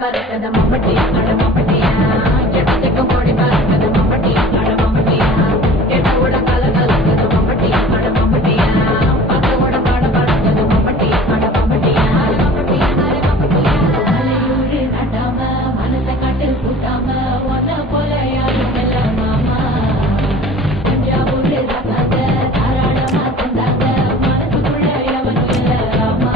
பறக்கத மம்பட்டியா அட மம்பட்டியா எட்டத்துக்கும் கோடி பறக்கத மம்பட்டியா அட மம்பட்டியா எட்டோட கல கலக்கத மம்பட்டியா அட மம்பட்டியா பத்தோட பாட பறக்கத மம்பட்டியா அட மம்பட்டியா மம்பட்டியா மம்பட்டியா அலையூரு நட்டாம மனசை காட்டில் கூட்டாம ஒன்ன போல யாரும் இல்ல மாமா தஞ்சாவூரு ரசாத தாராளமா தந்தாங்க மனசுக்குள்ள எவனும் இல்ல ராமா